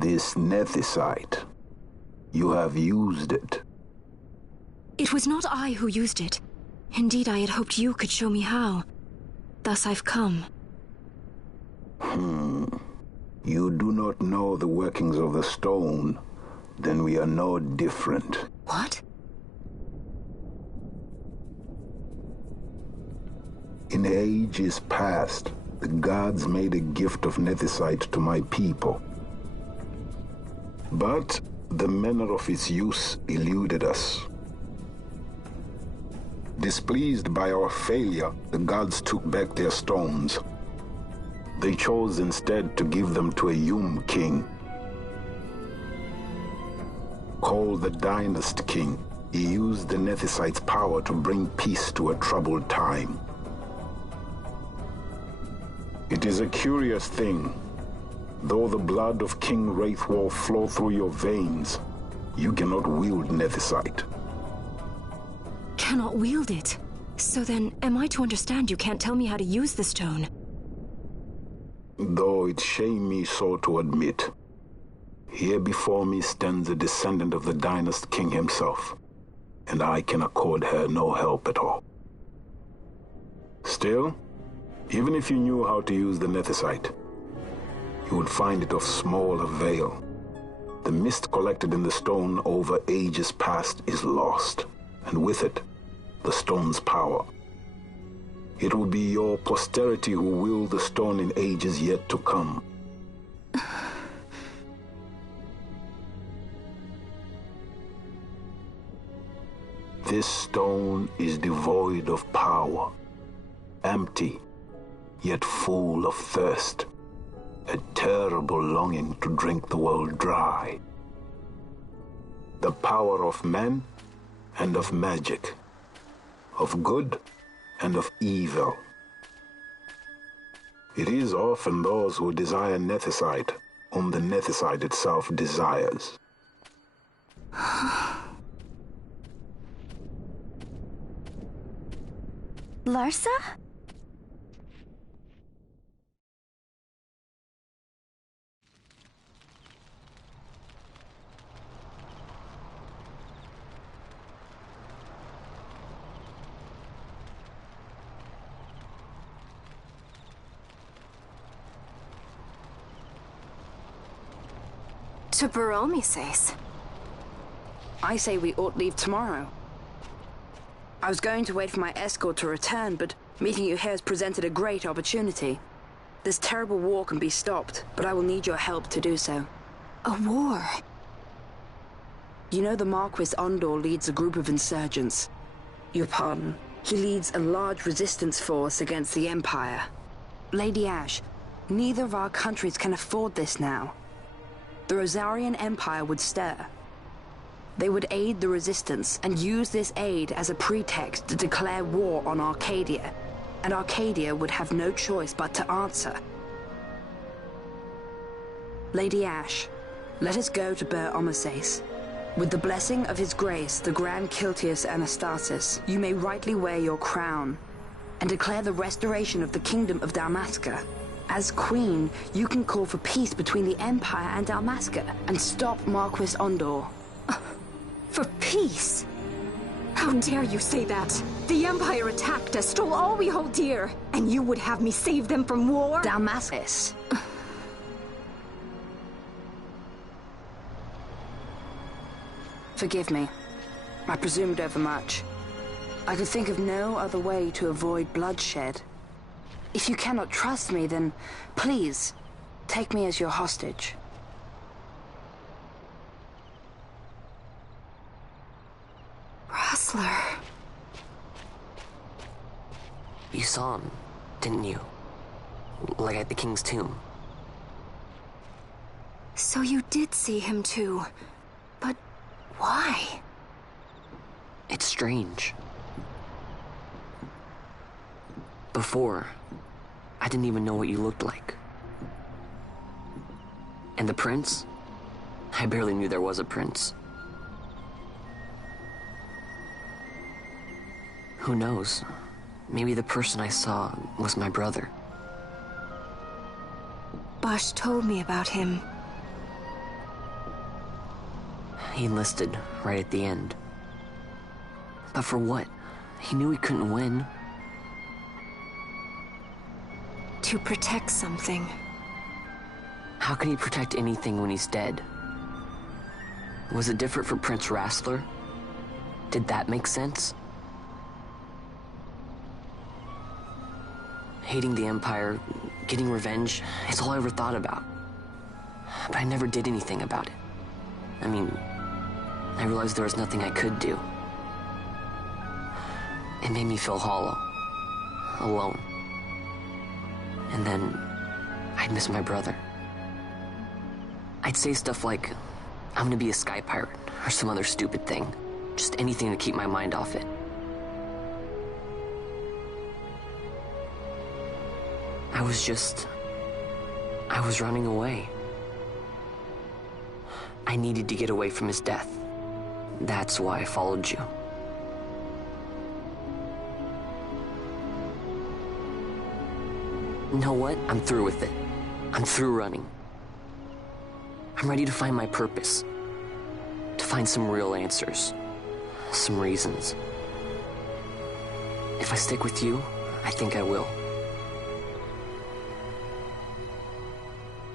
This nethicite. You have used it. It was not I who used it. Indeed, I had hoped you could show me how. Thus I've come. You do not know the workings of the stone. Then we are no different. What? In ages past, the gods made a gift of nethicite to my people. But the manner of its use eluded us. Displeased by our failure, the gods took back their stones. They chose instead to give them to a Yum king. Called the Dynast King, he used the nethicite's power to bring peace to a troubled time. It is a curious thing. Though the blood of King Wraithwall flow through your veins, you cannot wield nethicite. Cannot wield it? So then, am I to understand you can't tell me how to use the stone? Though it shame me so to admit, here before me stands a descendant of the Dynast King himself, and I can accord her no help at all. Still, even if you knew how to use the nethicite, you would find it of small avail. The mist collected in the stone over ages past is lost, and with it, the stone's power. It will be your posterity who wield the stone in ages yet to come. This stone is devoid of power, empty, yet full of thirst, a terrible longing to drink the world dry. The power of men and of magic, of good and of evil. It is often those who desire nethicite whom the nethicite itself desires. Larsa? To Baromi says. I say we ought leave tomorrow. I was going to wait for my escort to return, but meeting you here has presented a great opportunity. This terrible war can be stopped, but I will need your help to do so. A war? You know the Marquis Ondor leads a group of insurgents. Your pardon. He leads a large resistance force against the Empire. Lady Ash, neither of our countries can afford this now. The Rosarian Empire would stir. They would aid the resistance and use this aid as a pretext to declare war on Arcadia, and Arcadia would have no choice but to answer. Lady Ash, let us go to Ber Omases. With the blessing of his grace, the Grand Kiltius Anastasis, you may rightly wear your crown and declare the restoration of the Kingdom of Dalmasca. As Queen, you can call for peace between the Empire and Dalmasca and stop Marquis Ondor. For peace? How dare you say that? The Empire attacked us, stole all we hold dear, and you would have me save them from war? Dalmascus. Forgive me. I presumed overmuch. I could think of no other way to avoid bloodshed. If you cannot trust me, then please, take me as your hostage. Rustler. You saw him, didn't you? Like at the King's tomb. So you did see him too. But why? It's strange. Before, I didn't even know what you looked like. And the prince? I barely knew there was a prince. Who knows? Maybe the person I saw was my brother. Bosch told me about him. He enlisted right at the end. But for what? He knew he couldn't win. To protect something. How can he protect anything when he's dead? Was it different for Prince Rassler? Did that make sense? Hating the Empire, getting revenge, it's all I ever thought about. But I never did anything about it. I mean, I realized there was nothing I could do. It made me feel hollow, alone. And then, I'd miss my brother. I'd say stuff like, I'm gonna be a sky pirate, or some other stupid thing. Just anything to keep my mind off it. I was running away. I needed to get away from his death. That's why I followed you. You know what? I'm through with it. I'm through running. I'm ready to find my purpose. To find some real answers. Some reasons. If I stick with you, I think I will.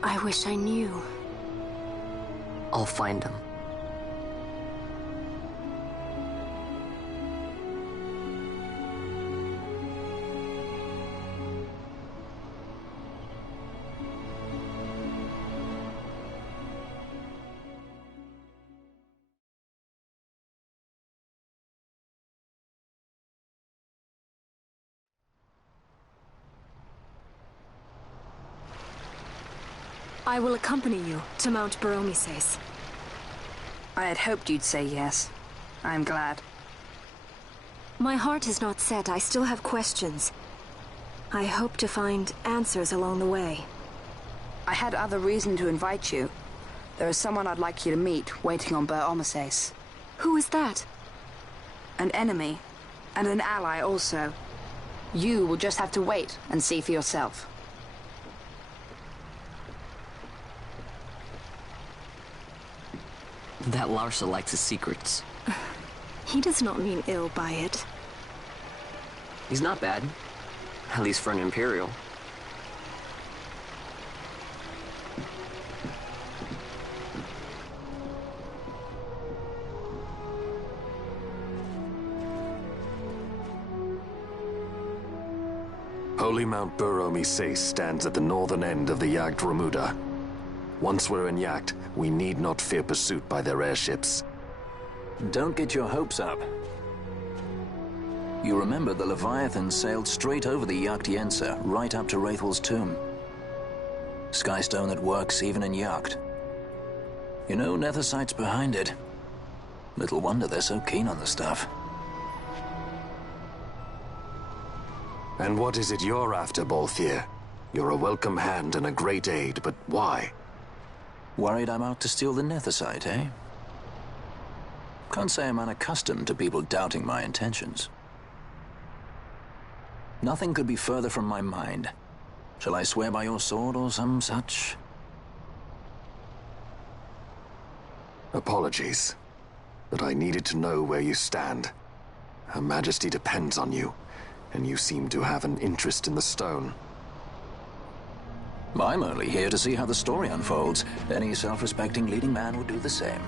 I wish I knew. I'll find him. I will accompany you to Mount Baromises. I had hoped you'd say yes. I'm glad. My heart is not set. I still have questions. I hope to find answers along the way. I had other reason to invite you. There is someone I'd like you to meet, waiting on Baromises. Who is that? An enemy, and an ally also. You will just have to wait and see for yourself. That Larsa likes his secrets. He does not mean ill by it. He's not bad. At least for an Imperial. Holy Mount Baromises stands at the northern end of the Yacht Remuda. Once we're in Yacht, we need not fear pursuit by their airships. Don't get your hopes up. You remember the Leviathan sailed straight over the Yacht right up to Wraithel's tomb. Skystone that works even in Yacht. You know, Nethersight's behind it. Little wonder they're so keen on the stuff. And what is it you're after, Balthier? You're a welcome hand and a great aid, but why? Worried I'm out to steal the Nethersight, eh? Can't say I'm unaccustomed to people doubting my intentions. Nothing could be further from my mind. Shall I swear by your sword or some such? Apologies, but I needed to know where you stand. Her Majesty depends on you, and you seem to have an interest in the stone. I'm only here to see how the story unfolds. Any self-respecting leading man would do the same.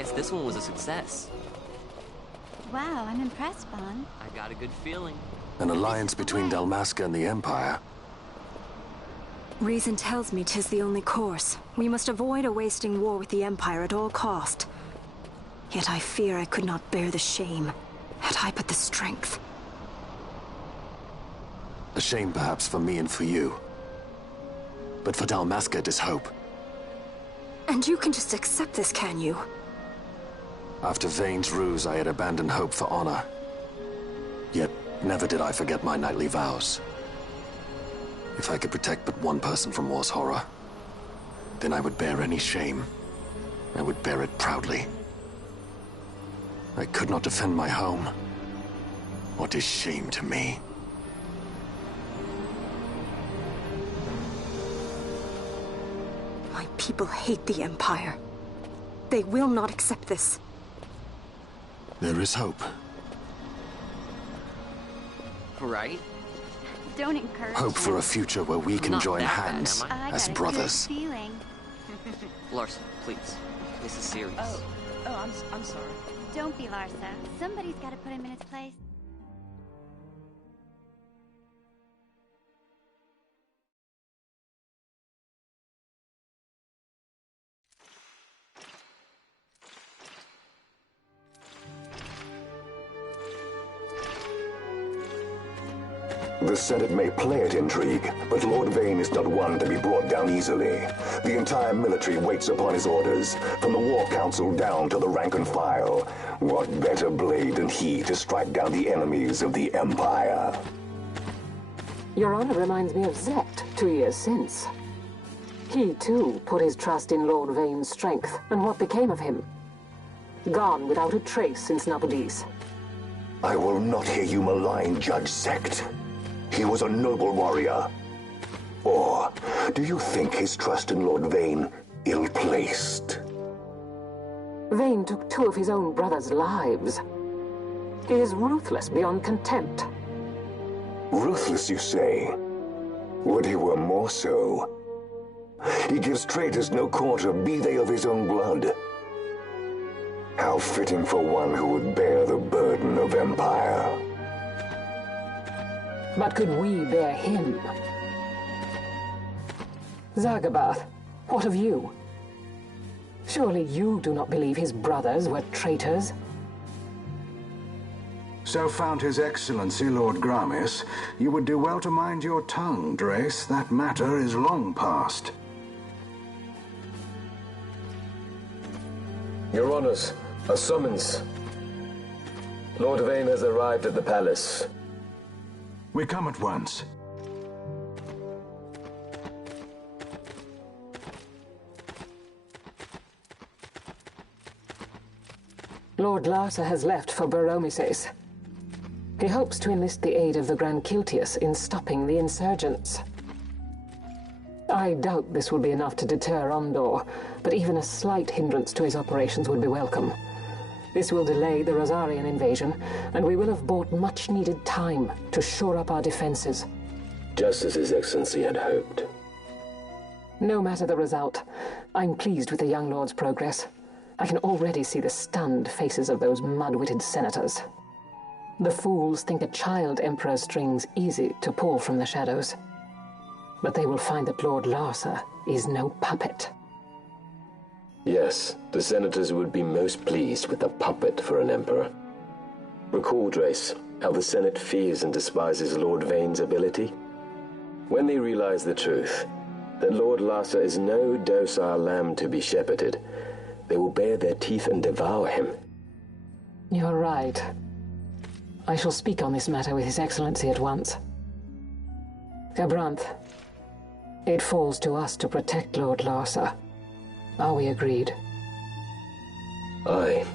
guess this one was a success. Wow, I'm impressed, Bond. I got a good feeling. An alliance between Dalmasca and the Empire. Reason tells me 'tis the only course. We must avoid a wasting war with the Empire at all cost. Yet I fear I could not bear the shame, had I but the strength. A shame perhaps for me and for you. But for Dalmasca it is hope. And you can just accept this, can you? After Vane's ruse, I had abandoned hope for honor. Yet, never did I forget my knightly vows. If I could protect but one person from war's horror, then I would bear any shame. I would bear it proudly. I could not defend my home. What is shame to me? My people hate the Empire. They will not accept this. There is hope. Right? Don't encourage Hope for a future where we can Not join that bad, hands am I as brothers. Good feeling. Larson, please. This is serious. I'm sorry. Don't be Larsa. Somebody's got to put him in his place. The Senate may play at intrigue, but Lord Vane is not one to be brought down easily. The entire military waits upon his orders, from the War Council down to the rank and file. What better blade than he to strike down the enemies of the Empire? Your Honor reminds me of Zet 2 years since. He, too, put his trust in Lord Vane's strength, and what became of him? Gone without a trace since Nabudis. I will not hear you malign Judge Sect. He was a noble warrior. Or do you think his trust in Lord Vane ill-placed? Vane took 2 of his own brothers' lives. He is ruthless beyond contempt. Ruthless, you say? Would he were more so. He gives traitors no quarter, be they of his own blood. How fitting for one who would bear the burden of empire. But could we bear him? Zagabath, what of you? Surely you do not believe his brothers were traitors? So found His Excellency Lord Gramis. You would do well to mind your tongue, Drace. That matter is long past. Your Honors, a summons. Lord Vane has arrived at the palace. We come at once. Lord Larsa has left for Baromises. He hopes to enlist the aid of the Grand Kiltius in stopping the insurgents. I doubt this will be enough to deter Ondor, but even a slight hindrance to his operations would be welcome. This will delay the Rosarian invasion, and we will have bought much-needed time to shore up our defenses. Just as His Excellency had hoped. No matter the result, I'm pleased with the young lord's progress. I can already see the stunned faces of those mud-witted senators. The fools think a child emperor's strings easy to pull from the shadows. But they will find that Lord Larsa is no puppet. Yes, the senators would be most pleased with a puppet for an emperor. Recall, Drace, how the Senate fears and despises Lord Vane's ability. When they realize the truth, that Lord Larsa is no docile lamb to be shepherded, they will bare their teeth and devour him. You're right. I shall speak on this matter with His Excellency at once. Gabranth, it falls to us to protect Lord Larsa. Are we agreed? Aye.